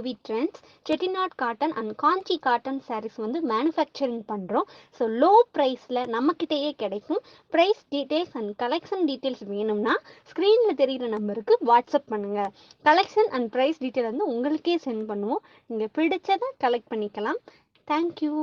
UV Trendz, Chettinad Cotten and Kanchi Cotton sarees வந்து manufacturing பண்றோம். So low priceல நம்மக்கிட்டேயே கிடைக்கும். Price details and collection details வேணும்னா ஸ்க்ரீன்ல தெரியுற நம்பருக்கு வாட்ஸ்அப் பண்ணுங்க. கலெக்ஷன் அண்ட் ப்ரைஸ் டீட்டெயில் வந்து உங்களுக்கே சென்ட் பண்ணுவோம். நீங்கள் பிடிச்சதை கலெக்ட் பண்ணிக்கலாம். தேங்க்யூ.